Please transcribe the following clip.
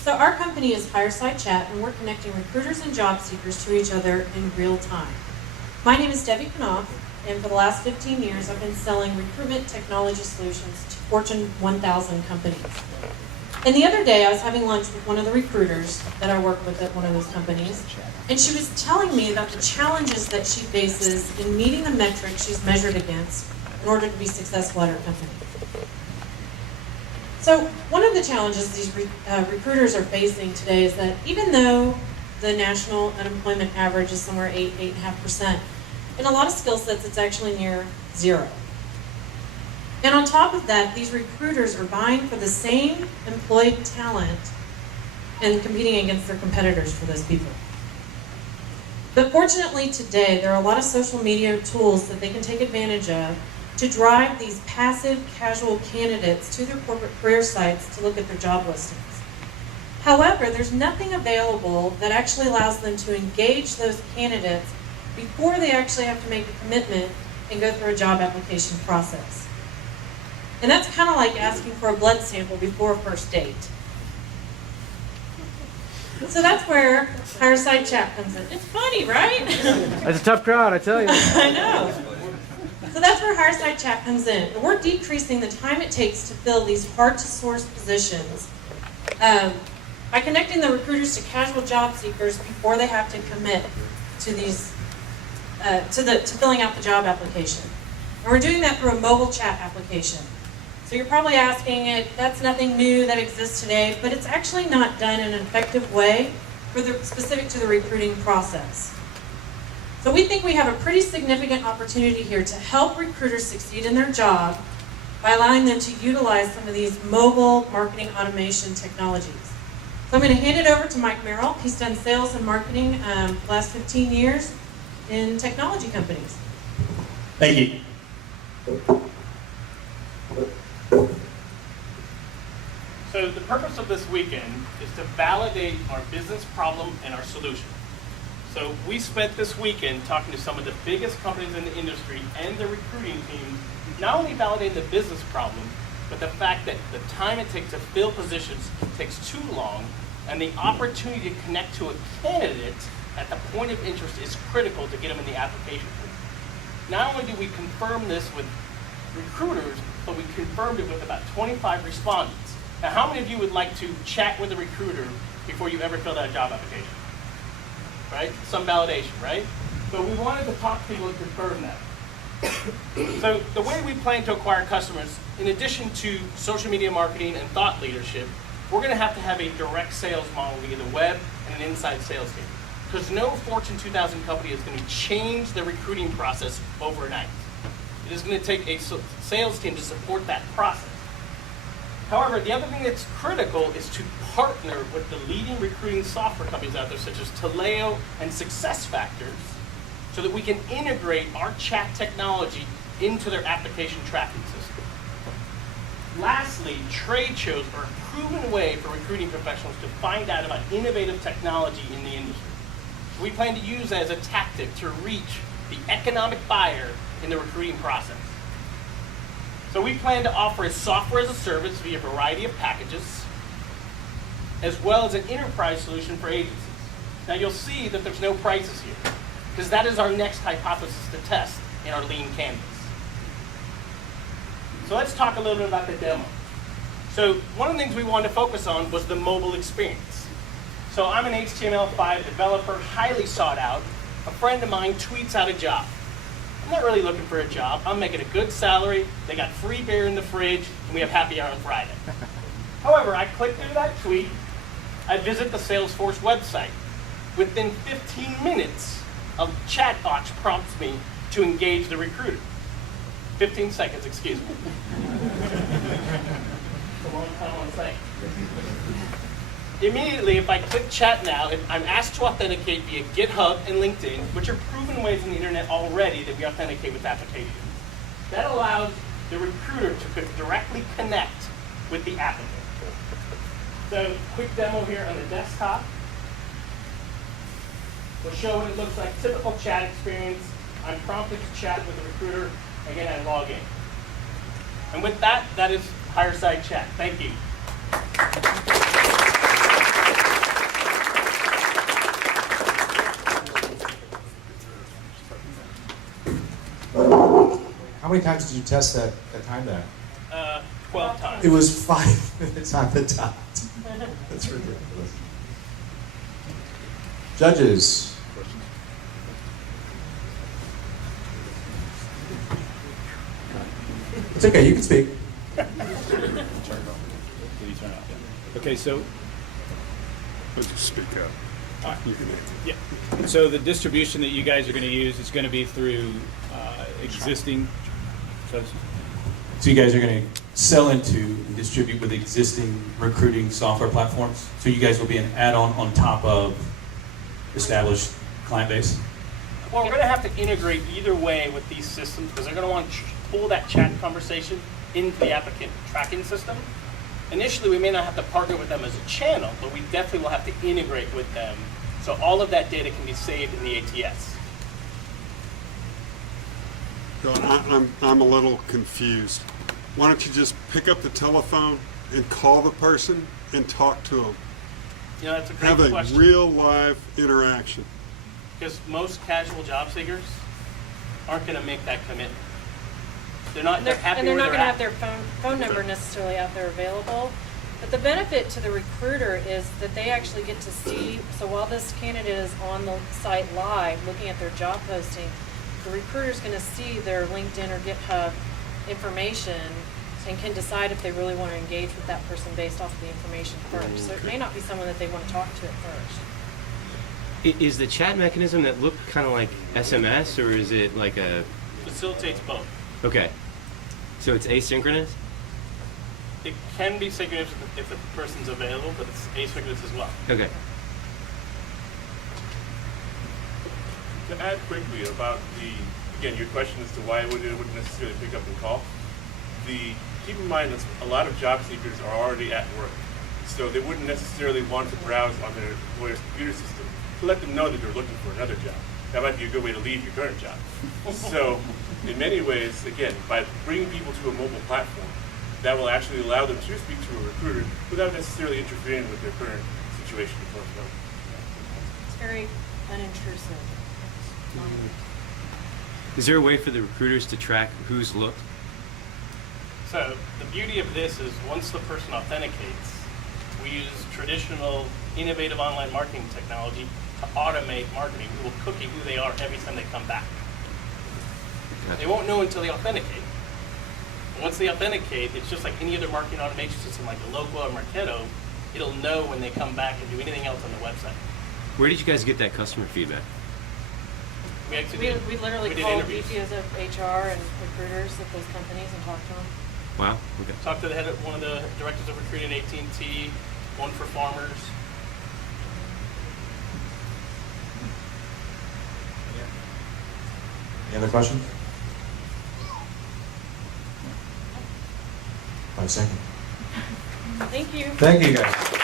So our company is Hireside Chat, and we're connecting recruiters and job seekers to each other in real time. My name is Debbie Knopf, and for the last 15 years, I've been selling recruitment technology solutions to Fortune 1000 companies. And the other day, I was having lunch with one of the recruiters that I work with at one of those companies, and she was telling me about the challenges that she faces in meeting the metrics she's measured against in order to be successful at her company. So one of the challenges these recruiters are facing today is that even though the national unemployment average is somewhere 8.5%, in a lot of skill sets it's actually near zero. And on top of that, these recruiters are vying for the same employed talent and competing against their competitors for those people. But fortunately today, there are a lot of social media tools that they can take advantage of to drive these passive, casual candidates to their corporate career sites to look at their job listings. However, there's nothing available that actually allows them to engage those candidates before they actually have to make a commitment and go through a job application process. And that's kind of like asking for a blood sample before a first date. So that's where Hireside Chat comes in. It's funny, right? That's a tough crowd, I tell you. I know. So that's where Hireside Chat comes in. And we're decreasing the time it takes to fill these hard-to-source positions by connecting the recruiters to casual job seekers before they have to commit to these to filling out the job application. And we're doing that through a mobile chat application. So you're probably asking, that's nothing new that exists today, but it's actually not done in an effective way specific to the recruiting process. So we think we have a pretty significant opportunity here to help recruiters succeed in their job by allowing them to utilize some of these mobile marketing automation technologies. So I'm going to hand it over to Mike Merrill. He's done sales and marketing the last 15 years in technology companies. Thank you. So the purpose of this weekend is to validate our business problem and our solution. So we spent this weekend talking to some of the biggest companies in the industry and their recruiting teams, not only validating the business problem, but the fact that the time it takes to fill positions takes too long, and the opportunity to connect to a candidate at the point of interest is critical to get them in the application pool. Not only do we confirm this with recruiters, but we confirmed it with about 25 respondents. Now, how many of you would like to chat with a recruiter before you ever filled out a job application? Right? Some validation, right? So we wanted to talk to people and confirm that. So the way we plan to acquire customers, in addition to social media marketing and thought leadership, we're going to have a direct sales model via the web and an inside sales team. Because no Fortune 2000 company is going to change the recruiting process overnight. It is going to take a sales team to support that process. However, the other thing that's critical is to partner with the leading recruiting software companies out there, such as Taleo and SuccessFactors, so that we can integrate our chat technology into their application tracking system. Lastly, trade shows are a proven way for recruiting professionals to find out about innovative technology in the industry. So we plan to use that as a tactic to reach the economic buyer in the recruiting process. So we plan to offer a software as a service via a variety of packages, as well as an enterprise solution for agencies. Now you'll see that there's no prices here, because that is our next hypothesis to test in our lean canvas. So let's talk a little bit about the demo. So one of the things we wanted to focus on was the mobile experience. So I'm an HTML5 developer, highly sought out. A friend of mine tweets out a job. I'm not really looking for a job. I'm making a good salary. They got free beer in the fridge, and we have happy hour on Friday. However, I click through that tweet. I visit the Salesforce website. Within 15 minutes, a chat box prompts me to engage the recruiter. 15 seconds, excuse me. It's a long time on site. Immediately, if I click chat now, I'm asked to authenticate via GitHub and LinkedIn, which are proven ways on the internet already that we authenticate with applications. That allows the recruiter to directly connect with the applicant. So, quick demo here on the desktop. We'll show what it looks like, typical chat experience. I'm prompted to chat with the recruiter. Again, I log in. And with that, that is Hireside Chat. Thank you. How many times did you test that time that? 12 times. It was 5 minutes on the dot. That's ridiculous. Judges. It's okay, you can speak. Okay, so, Let's just speak up. all right. You can, Yeah. So the distribution that you guys are going to use is going to be through existing. So So you guys are going to sell into and distribute with existing recruiting software platforms? So you guys will be an add-on on top of established client base? Well, we're going to have to integrate either way with these systems because they're going to want to pull that chat conversation into the applicant tracking system. Initially, we may not have to partner with them as a channel, but we definitely will have to integrate with them so all of that data can be saved in the ATS. Bill, I'm a little confused. Why don't you just pick up the telephone and call the person and talk to them? You know, that's a great Have a question. real live interaction. Because most casual job seekers aren't going to make that commitment. They're not. They're happy And they're where not they're going to at. have their phone number necessarily out there available. But the benefit to the recruiter is that they actually get to see, so while this candidate is on the site live, looking at their job posting, the recruiter's going to see their LinkedIn or GitHub information and can decide if they really want to engage with that person based off of the information first. So it may not be someone that they want to talk to at first. Is the chat mechanism that look kind of like SMS, or is it like a... Facilitates both. Okay. So it's asynchronous? It can be synchronous if the person's available, but it's asynchronous as well. Okay. To add quickly about again, your question as to why it wouldn't necessarily pick up and call. Keep in mind that a lot of job seekers are already at work, so they wouldn't necessarily want to browse on their employer's computer system to let them know that they're looking for another job. That might be a good way to leave your current job. So, in many ways, again, by bringing people to a mobile platform, that will actually allow them to speak to a recruiter without necessarily interfering with their current situation. It's very unintrusive. Is there a way for the recruiters to track who's looked? So the beauty of this is once the person authenticates, we use traditional innovative online marketing technology to automate marketing. We will cookie who they are every time they come back. They won't know until they authenticate. And once they authenticate, it's just like any other marketing automation system like a Loco or Marketo. It'll know when they come back and do anything else on the website. Where did you guys get that customer feedback? We actually We literally did call interviews. VPs of HR and recruiters at those companies and talk to them. Wow. Okay. Talked to the head of one of the directors of recruiting at AT&T, one for farmers. Any other questions? 5 seconds. Thank you. Thank you, guys.